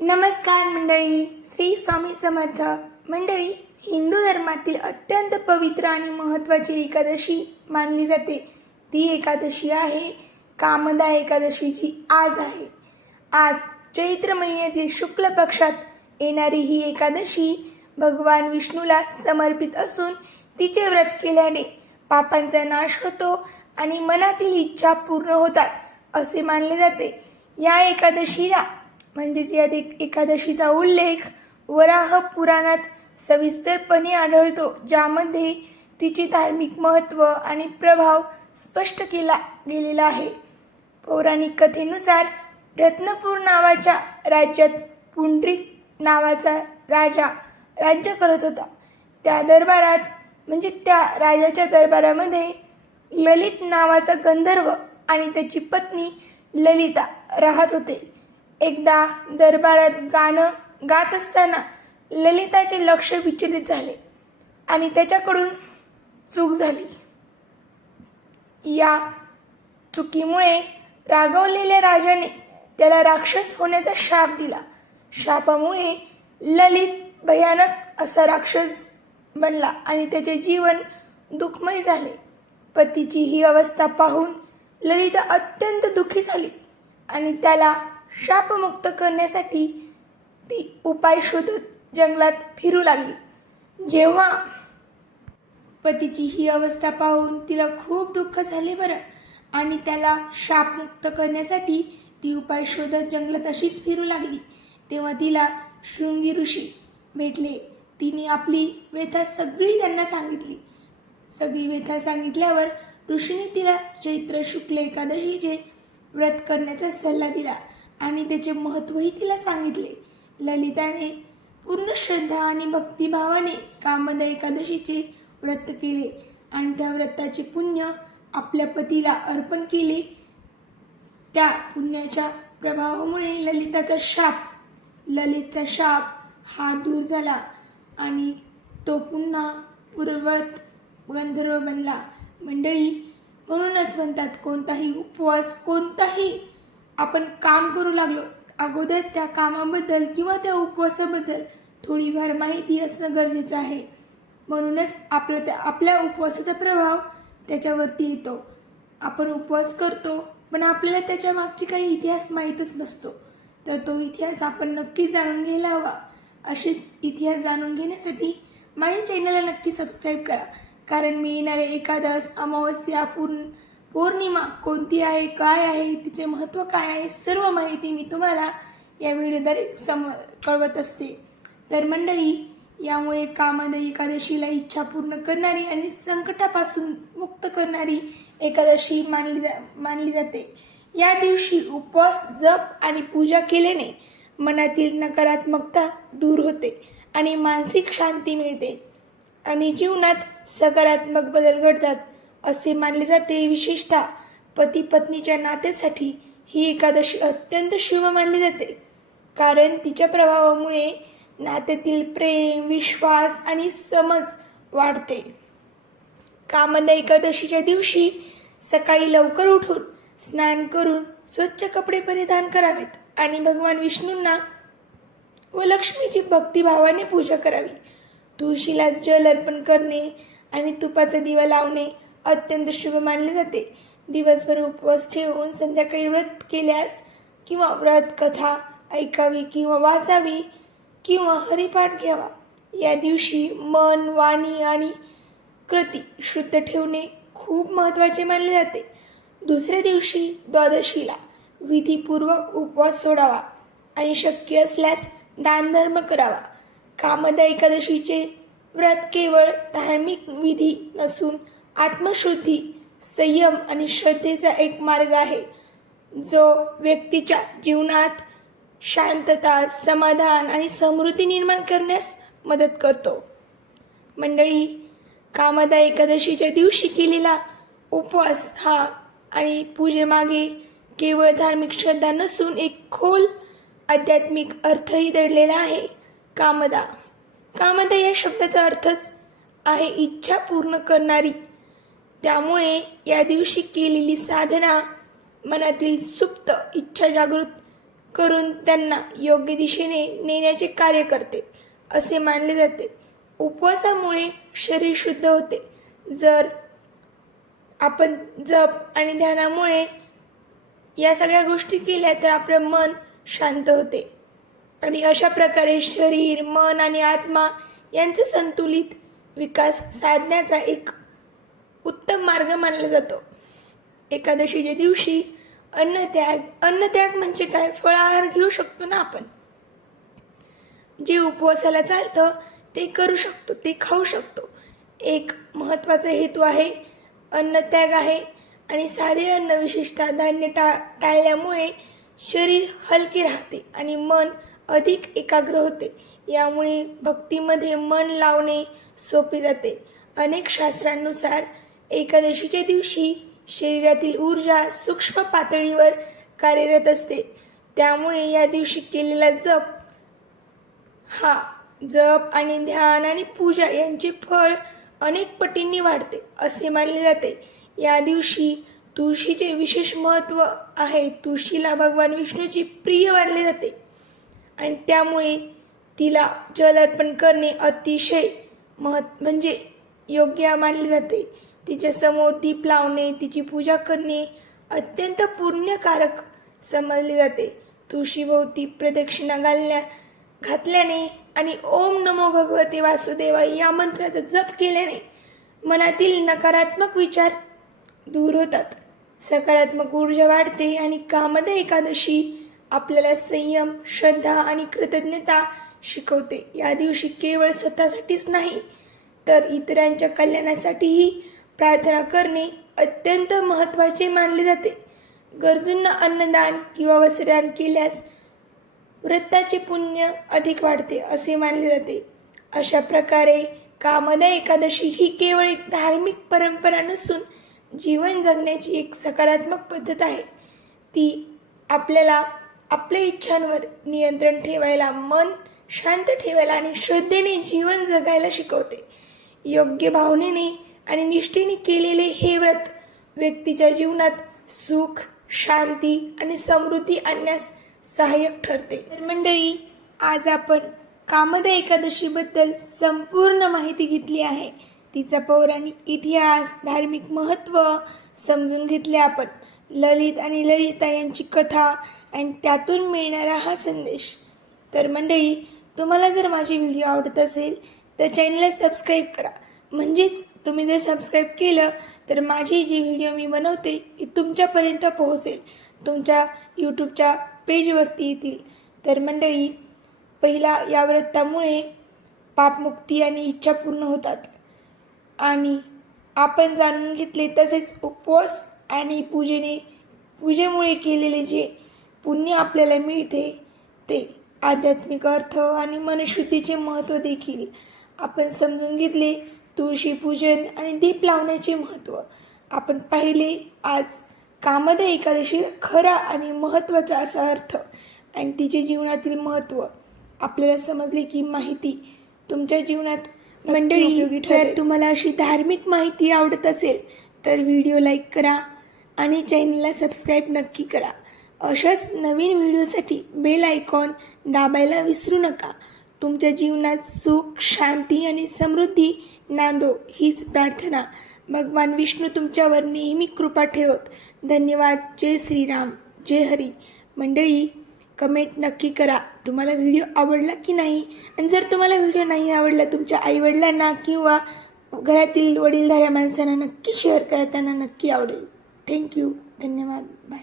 नमस्कार मंडळी, श्री स्वामी समर्थ. मंडळी, हिंदू धर्मातील अत्यंत पवित्र आणि महत्त्वाची एकादशी मानली जाते. ती एकादशी आहे कामदा एकादशी, जी आज आहे. आज चैत्र महिन्यातील शुक्ल पक्षात येणारी ही एकादशी भगवान विष्णूला समर्पित असून तिचे व्रत केल्याने पापांचा नाश होतो आणि मनातील इच्छा पूर्ण होतात असे मानले जाते. या एकादशीला म्हणजेच या एकादशीचा उल्लेख वराह पुराणात सविस्तरपणे आढळतो, ज्यामध्ये तिचे धार्मिक महत्त्व आणि प्रभाव स्पष्ट केला गेलेला आहे. पौराणिक कथेनुसार रत्नपूर नावाच्या राज्यात पुंडरीक नावाचा राजा राज्य करत होता. त्या राजाच्या दरबारामध्ये ललित नावाचा गंधर्व आणि त्याची पत्नी ललिता राहत होते. एकदा दरबारात गाणं गात असताना ललिताचे लक्ष विचलित झाले आणि त्याच्याकडून चूक झाली. या चुकीमुळे रागावलेल्या राजाने त्याला राक्षस होण्याचा शाप दिला. शापामुळे ललित भयानक असा राक्षस बनला आणि त्याचे जीवन दुःखमय झाले. पतीची ही अवस्था पाहून ललिता अत्यंत दुःखी झाली आणि त्याला शापमुक्त करण्यासाठी ती उपाय शोधत जंगलात फिरू लागली. जेव्हा पतीची ही अवस्था पाहून तिला खूप दुःख झाले आणि त्याला शापमुक्त करण्यासाठी ती उपाय शोधत जंगलात अशीच फिरू लागली. तेव्हा तिला शृंगी ऋषी भेटले. तिने आपली व्यथा सगळी त्यांना सांगितली. सगळी व्यथा सांगितल्यावर ऋषीने तिला चैत्र शुक्ल एकादशीचे व्रत करण्याचा सल्ला दिला आणि त्याचे महत्त्वही तिला सांगितले. ललिताने पूर्ण श्रद्धा आणि भक्तिभावाने कामदा एकादशीचे व्रत केले आणि त्या व्रताचे पुण्य आपल्या पतीला अर्पण केले. त्या पुण्याच्या प्रभावामुळे ललितचा शाप हा दूर झाला आणि तो पुन्हा पूर्ववत गंधर्व बनला. मंडळी, म्हणूनच म्हणतात, कोणताही उपवास, कोणताही आपण काम करू लागलो अगोदर त्या कामाबद्दल किंवा त्या उपवासाबद्दल थोडीफार माहिती असणं गरजेचं आहे. म्हणूनच आपल्या उपवासाचा प्रभाव त्याच्यावरती येतो. आपण उपवास करतो पण आपल्याला त्याच्या मागची काही इतिहास माहीतच नसतो. तर तो इतिहास आपण नक्की जाणून घ्यायला हवा. असेच इतिहास जाणून घेण्यासाठी माझ्या चॅनलला नक्की सबस्क्राईब करा, कारण मी येणारे एकादश, अमावस्या, पौर्णिमा कोणती आहे, काय आहे, तिचे महत्त्व काय आहे, सर्व माहिती मी तुम्हाला या व्हिडिओद्वारे कळवत असते. तर मंडळी, यामुळे कामदा एकादशीला इच्छा पूर्ण करणारी आणि संकटापासून मुक्त करणारी एकादशी मानली जाते. या दिवशी उपवास, जप आणि पूजा केल्याने मनातील नकारात्मकता दूर होते आणि मानसिक शांती मिळते आणि जीवनात सकारात्मक बदल घडतात असे मानले जाते. विशेषतः पती पत्नीच्या नात्यासाठी ही एकादशी अत्यंत शुभ मानली जाते, कारण तिच्या प्रभावामुळे नात्यातील प्रेम, विश्वास आणि समज वाढते. कामदा एकादशीच्या दिवशी सकाळी लवकर उठून स्नान करून स्वच्छ कपडे परिधान करावेत आणि भगवान विष्णूंना व लक्ष्मीची भक्तिभावाने पूजा करावी. तुळशीला जल अर्पण करणे आणि तुपाचा दिवा लावणे अत्यंत शुभ मानले जाते. दिवसभर उपवास ठेवून संध्याकाळी व्रत केल्यास किंवा व्रत कथा ऐकावी किंवा वाचावी किंवा हरिपाठ घ्यावा. या दिवशी मन, वाणी आणि कृती शुद्ध ठेवणे खूप महत्त्वाचे मानले जाते. दुसऱ्या दिवशी द्वादशीला विधीपूर्वक उपवास सोडावा आणि शक्य असल्यास दानधर्म करावा. कामदा एकादशीचे व्रत केवळ धार्मिक विधी नसून आत्मशुद्धी, संयम आणि श्रद्धेचा एक मार्ग आहे, जो व्यक्तीच्या जीवनात शांतता, समाधान आणि समृद्धी निर्माण करण्यास मदत करतो. मंडळी, कामदा एकादशीच्या दिवशी केलेला उपवास हा आणि पूजेमागे केवळ धार्मिक श्रद्धा नसून एक खोल आध्यात्मिक अर्थही दडलेला आहे. कामदा या शब्दाचा अर्थच आहे इच्छा पूर्ण करणारी. त्यामुळे या दिवशी केलेली साधना मनातील सुप्त इच्छा जागृत करून त्यांना योग्य दिशेने नेण्याचे कार्य करते असे मानले जाते. उपवासामुळे शरीर शुद्ध होते. जर आपण जप आणि ध्यानामुळे या सगळ्या गोष्टी केल्या तर आपलं मन शांत होते आणि अशा प्रकारे शरीर, मन आणि आत्मा यांचा संतुलित विकास साधण्याचा एक उत्तम मार्ग मानला जातो. एकादशीच्या दिवशी अन्नत्याग म्हणजे काय? फळाहार घेऊ शकतो ना आपण. जे उपवासाला चालतं ते करू शकतो, ते खाऊ शकतो. एक महत्त्वाचा हेतू आहे अन्नत्याग आहे. आणि साधे अन्न, विशेषतः धान्य टाळल्यामुळे शरीर हलके राहते आणि मन अधिक एकाग्र होते. यामुळे भक्तीमध्ये मन लावणे सोपे जाते. अनेक शास्त्रांनुसार एकादशीच्या दिवशी शरीरातील ऊर्जा सूक्ष्म पातळीवर कार्यरत असते. त्यामुळे या दिवशी केलेला जप आणि ध्यान आणि पूजा यांचे फळ अनेक पटींनी वाढते असे मानले जाते. या दिवशी तुळशीचे विशेष महत्त्व आहे. तुळशीला भगवान विष्णूची प्रिय मानले जाते आणि त्यामुळे तिला जल अर्पण करणे अतिशय म्हणजे योग्य मानले जाते. तिच्यासमोर दीप लावणे, तिची पूजा करणे अत्यंत पुण्यकारक समजले जाते. तुळशीभोवती प्रदक्षिणा घातल्याने आणि ओम नमो भगवते वासुदेवाय या मंत्राचा जप केल्याने मनातील नकारात्मक विचार दूर होतात, सकारात्मक ऊर्जा वाढते आणि कामदा एकादशी आपल्याला संयम, श्रद्धा आणि कृतज्ञता शिकवते. या दिवशी केवळ स्वतःसाठीच नाही तर इतरांच्या कल्याणासाठीही प्रार्थना करणे अत्यंत महत्त्वाचे मानले जाते. गरजूंना अन्नदान किंवा वस्त्रदान केल्यास व्रताचे पुण्य अधिक वाढते असे मानले जाते. अशा प्रकारे कामदा एकादशी ही केवळ एक धार्मिक परंपरा नसून जीवन जगण्याची एक सकारात्मक पद्धत आहे. ती आपल्याला आपल्या इच्छांवर नियंत्रण ठेवायला, मन शांत ठेवायला आणि श्रद्धेने जीवन जगायला शिकवते. योग्य भावनेने आणि निष्ठेने केलेले हे व्रत व्यक्तीच्या जीवनात सुख, शांती आणि समृद्धी आणण्यास सहाय्यक ठरते. तर मंडळी, आज आपण कामदा एकादशीबद्दल संपूर्ण माहिती घेतली आहे. तिचा पौराणिक इतिहास, धार्मिक महत्त्व समजून घेतले आपण. ललित आणि ललिता यांची कथा आणि त्यातून मिळणारा हा संदेश. तर मंडळी, तुम्हाला जर माझी व्हिडिओ आवडत असेल तर चॅनलला सबस्क्राईब करा. म्हणजेच तुम्ही जर सबस्क्राईब केलं तर माझी जी व्हिडिओ मी बनवते ती तुमच्यापर्यंत पोहोचेल, तुमच्या यूट्यूबच्या पेजवरती येतील. तर मंडळी, पहिला या व्रतामुळे पापमुक्ती आणि इच्छा पूर्ण होतात आणि आपण जाणून घेतले. तसेच उपवास आणि पूजेमुळे केलेले जे पुण्य आपल्याला मिळते ते आध्यात्मिक अर्थ आणि मनशुद्धीचे महत्त्व देखील आपण समजून घेतले. तुळशी पूजन आणि दीप लावण्याचे महत्त्व आपण पाहिले. आज कामदा एकादशी खरा आणि महत्त्वाचा असा अर्थ आणि तिचे जीवनातील महत्त्व आपल्याला समजले की माहिती तुमच्या जीवनात मंडळी. जर तुम्हाला अशी धार्मिक माहिती आवडत असेल तर व्हिडिओ लाईक करा आणि चॅनलला सबस्क्राईब नक्की करा. अशाच नवीन व्हिडिओसाठी बेल आयकॉन दाबायला विसरू नका. तुमच्या जीवनात सुख, शांती आणि समृद्धी नांदो हीच प्रार्थना. भगवान विष्णू तुमच्यावर नेहमी कृपा ठेवत. धन्यवाद. जय श्रीराम, जय हरी. मंडळी, कमेंट नक्की करा तुम्हाला व्हिडिओ आवडला की नाही. आणि जर तुम्हाला व्हिडिओ नाही आवडला, तुमच्या आईवडिलांना किंवा घरातील वडीलधाऱ्या माणसांना नक्की शेअर करा, त्यांना नक्की आवडेल. थँक्यू. धन्यवाद. बाय.